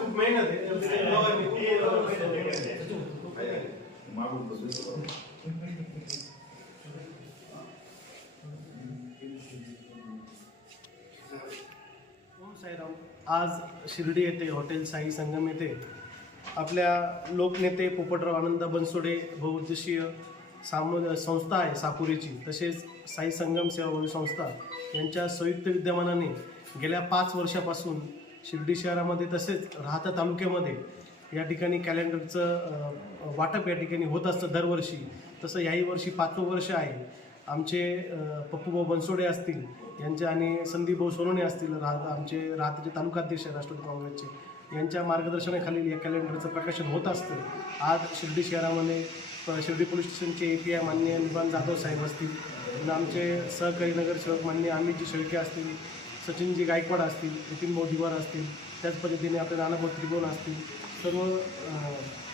खूप मेहनत आज शिर्डी येथे हॉटेल साई संगम येथे आपल्या लोकनेते पोपटराव आनंद बनसोडे बहुउद्देशीय साम संस्था आहे सापुरीची. तसेच साई संगम सेवा संस्था यांच्या संयुक्त विद्यमानाने गेल्या पाच वर्षापासून शिर्डी शहरामध्ये तसेच राहता तालुक्यामध्ये या ठिकाणी कॅलेंडरचं वाटप या ठिकाणी होत असतं दरवर्षी. तसं याही वर्षी पाचवं वर्ष आहे. आमचे पप्पूभाऊ बनसोडे असतील यांचे आणि संदीपभाऊ सोनवणे असतील राह आमचे राहताचे तालुकाध्यक्ष राष्ट्रवादी काँग्रेसचे यांच्या मार्गदर्शनाखाली या कॅलेंडरचं प्रकाशन होत असतं. आज शिर्डी शहरामध्ये शिर्डी पोलीस स्टेशनचे ए पी आय मान्य निवान जाधव साहेब असतील आमचे सहकारी नगरसेवक मान्य अमितजी शेळके असतील सचिनजी गायकवाड असतील नितीन भाऊ दिवार असतील त्याच पद्धतीने आपले नानाभाऊ त्रिभुवन असतील सर्व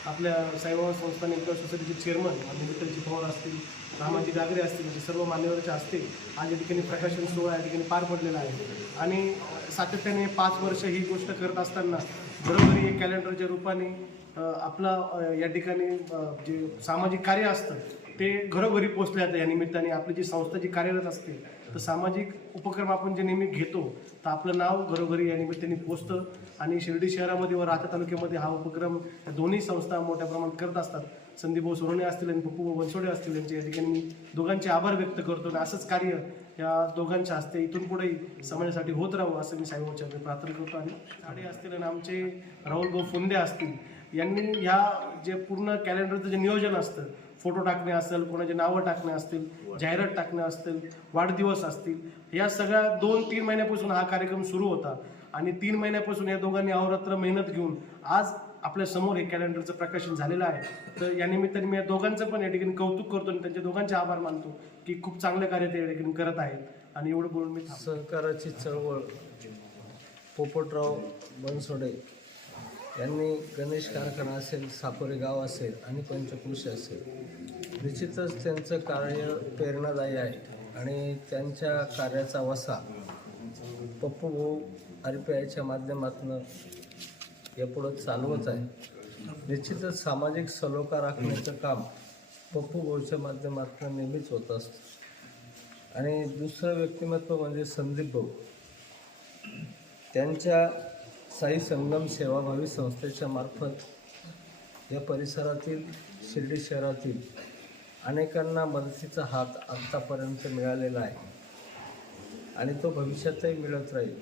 आपल्या साईबाबा संस्थान वेलफेअर सोसायटीचे चेअरमन आणि विठ्ठलजी पवार असतील रामाजी गागरे असतील म्हणजे सर्व मान्यवरचे असतील आज या ठिकाणी प्रकाशन सोहळा या ठिकाणी पार पडलेला आहे. आणि सातत्याने पाच वर्ष ही गोष्ट करत असताना घरोघरी एक कॅलेंडरच्या रूपाने आपला या ठिकाणी जे सामाजिक कार्य असतं ते घरोघरी पोचले जातं या निमित्ताने. आपली जी संस्था जी कार्यरत असते तर सामाजिक उपक्रम आपण जे नेहमी घेतो तर आपलं नाव घरोघरी या निमित्ताने पोचतं आणि शिर्डी शहरामध्ये व राहता तालुक्यामध्ये हा उपक्रम या दोन्ही संस्था मोठ्या प्रमाणात करत असतात. संदीप सोरणे असतील आणि पप्पू बनसोडे असतील यांचे या ठिकाणी मी दोघांचे आभार व्यक्त करतो आणि असंच कार्य या दोघांच्या हस्ते इथून पुढेही समाजासाठी होत राहू असं मी साहेबांच्या प्रार्थना करतो. आणि साडे असतील आणि आमचे राहुल भाऊ फुंदे असतील यांनी ह्या जे पूर्ण कॅलेंडरचं जे नियोजन असतं फोटो टाकणे असेल कोणाचे नावं टाकणे असतील जाहिरात टाकणे असतील वाढदिवस असतील या सगळ्या दोन तीन महिन्यापासून हा कार्यक्रम सुरू होता. आणि तीन महिन्यापासून या दोघांनी अवरात्र मेहनत घेऊन आज आपल्यासमोर हे कॅलेंडरचं प्रकाशन झालेलं आहे. तर या निमित्ताने मी या दोघांचं पण या ठिकाणी कौतुक करतो आणि त्यांच्या दोघांचे आभार मानतो. की खूप चांगलं कार्य ते करत आहेत. आणि एवढं बोलून मी थांबतो. सहकाराची चळवळ. पोपटराव बनसोडे यांनी गणेश कारखाना असेल साकोरे गाव असेल आणि पंचकृषी असेल. निश्चितच त्यांचं कार्य प्रेरणादायी आहे. आणि त्यांच्या कार्याचा वसा पप्पू भाऊ आर पी आयच्या माध्यमातून यापुढं चालवत आहे. निश्चितच सामाजिक सलोखा राखण्याचं काम पप्पू भाऊच्या माध्यमातून नेहमीच होत असतो. आणि दुसरं व्यक्तिमत्व म्हणजे संदीप भाऊ. त्यांच्या साई संगम सेवाभावी संस्थेच्या मार्फत या परिसरातील शिर्डी शहरातील अनेकांना मदतीचा हात आत्तापर्यंत मिळालेला आहे. आणि तो भविष्यातही मिळत राहील.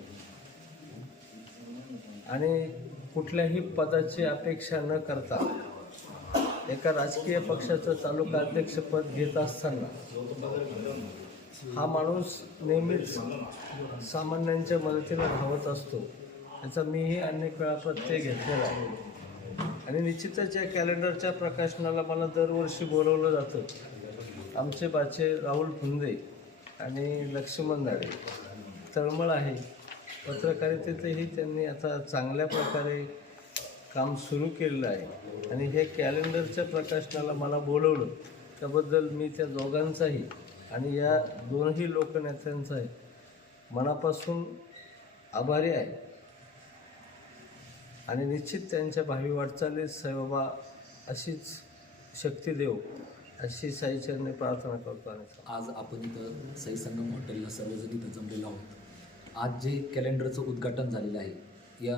आणि कुठल्याही पदाची अपेक्षा न करता एका राजकीय पक्षाचं तालुका अध्यक्षपद घेत असताना हा माणूस नेहमीच सामान्यांच्या मदतीला धावत असतो. याचा मीही अनेक वेळा प्रत्यय घेतलेला आहे. आणि निश्चितच या कॅलेंडरच्या प्रकाशनाला मला दरवर्षी बोलवलं जातं. आमचे बाचे राहुल फुंदे आणि लक्ष्मण दाडे तळमळ आहे. पत्रकारितेतही त्यांनी आता चांगल्या प्रकारे काम सुरू केलेलं आहे. आणि हे कॅलेंडरच्या प्रकाशनाला मला बोलवलं. त्याबद्दल मी त्या दोघांचाही आणि या दोनही लोकनेत्यांचाही मनापासून आभारी आहे. आणि निश्चित त्यांच्या भावी वाटचालीत साईबाबा अशीच शक्ती देव अशी साईचरणी प्रार्थना करतो आणि आज आपण इथं सई संगम हॉटेलला सर्वजण इथं जमलेलो आहोत. आज जे कॅलेंडरचं उद्घाटन झालेलं आहे या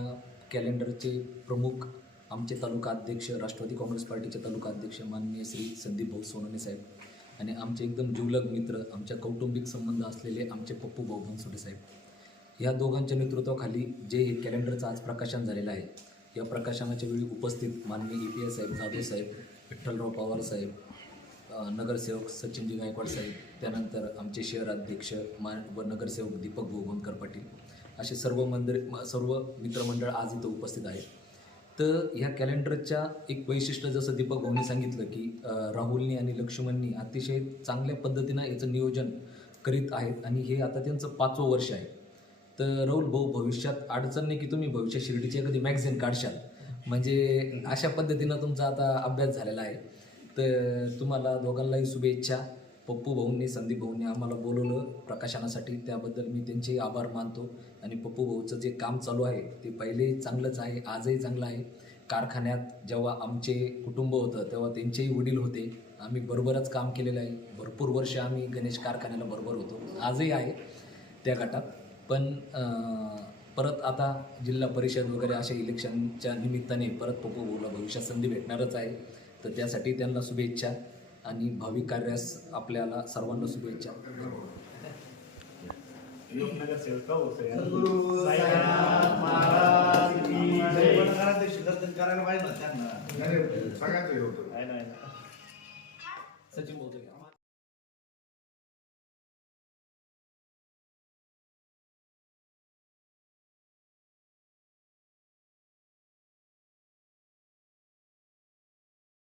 कॅलेंडरचे प्रमुख आमचे तालुका अध्यक्ष राष्ट्रवादी काँग्रेस पार्टीचे तालुका अध्यक्ष माननीय श्री संदीप भाऊ सोनवणे साहेब आणि आमचे एकदम जिवलग मित्र आमच्या कौटुंबिक संबंध असलेले आमचे पप्पू भाऊ बनसोडे साहेब. या दोघांच्या नेतृत्वाखाली जे हे कॅलेंडरचं आज प्रकाशन झालेलं आहे या प्रकाशनाच्या वेळी उपस्थित माननीय ई पी एस साहेब जाधव साहेब विठ्ठलराव पवार साहेब नगरसेवक सचिनजी गायकवाड साहेब त्यानंतर आमचे शहर अध्यक्ष मान व नगरसेवक दीपक भोगवणकर पाटील. असे सर्व मंदिर म- सर्व मित्रमंडळ आज इथं उपस्थित आहेत. तर ह्या कॅलेंडरच्या एक वैशिष्ट्य जसं दीपक भाऊनी सांगितलं की राहुलनी आणि लक्ष्मणनी अतिशय चांगल्या पद्धतीनं याचं नियोजन करीत आहेत आणि हे आता त्यांचं पाचवं वर्ष आहे. तर राहुल भाऊ भविष्यात अडचण नाही की तुम्ही भविष्यात शिर्डीचे कधी मॅगझिन काढशाल. म्हणजे अशा पद्धतीनं तुमचा आता अभ्यास झालेला आहे. तर तुम्हाला दोघांनाही शुभेच्छा. पप्पू भाऊंनी संदीप भाऊंनी आम्हाला बोलवलं प्रकाशनासाठी. त्याबद्दल मी त्यांचे आभार मानतो. आणि पप्पू भाऊचं जे काम चालू आहे ते पहिलेही चांगलंच आहे आजही चांगलं आहे. कारखान्यात जेव्हा आमचे कुटुंब होतं तेव्हा त्यांचेही वडील होते. आम्ही बरोबरच काम केलेलं आहे. भरपूर वर्ष आम्ही गणेश कारखान्याला बरोबर होतो. आजही आहे त्या गटात. पण परत आता जिल्हा परिषद वगैरे अशा इलेक्शनच्या निमित्ताने परत पप्पू भाऊला भविष्यात संधी भेटणारच आहे. तर त्यासाठी त्यांना शुभेच्छा. आणि भावी कार्यास आपल्याला सर्वांना शुभेच्छा. हे सचिन बोलतो